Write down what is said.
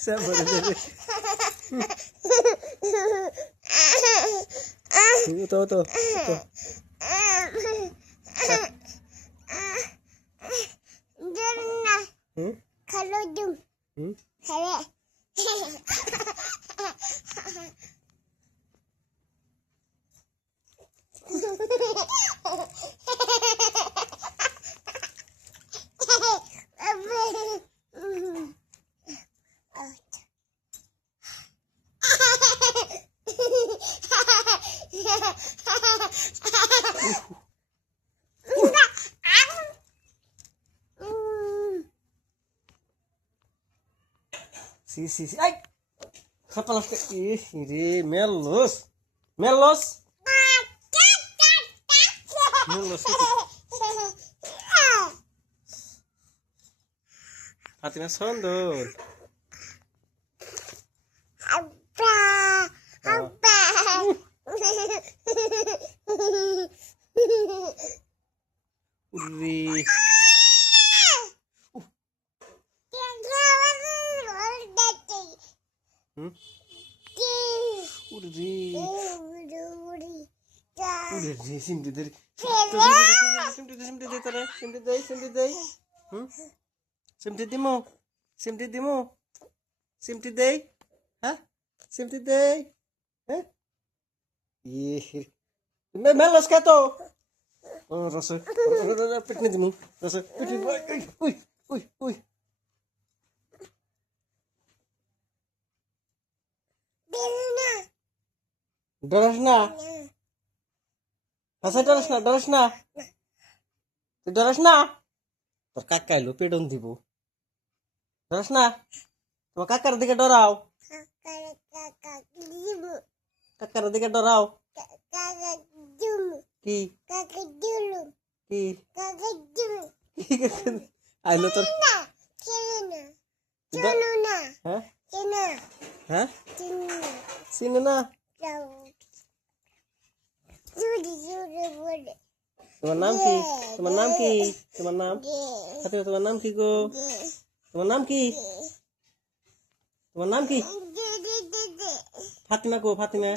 Sabar deh. Tuh. Kalau jum. Kalau. Si. Ay. Kepala ini melus. Melus. Hatinya sondul. Uri. Udah simti dari. Simti deh. Hah? Simti deh. Hah? Ih. Melos kato. Oh, rasa. Piknik demu. Rasa. Uy. Doras na. Asa doras na. Doras na. তোর কাকা এলো পেডন দিব doras না তোমার কাকার দিকে ডরাও কাকার দিকে ডরাও কি কি আইলো তোর হ্যাঁ চিনে না তোমার নাম কি তোমার নাম কি গো তোমার নাম কি ফাতিমা গো ফাতিমা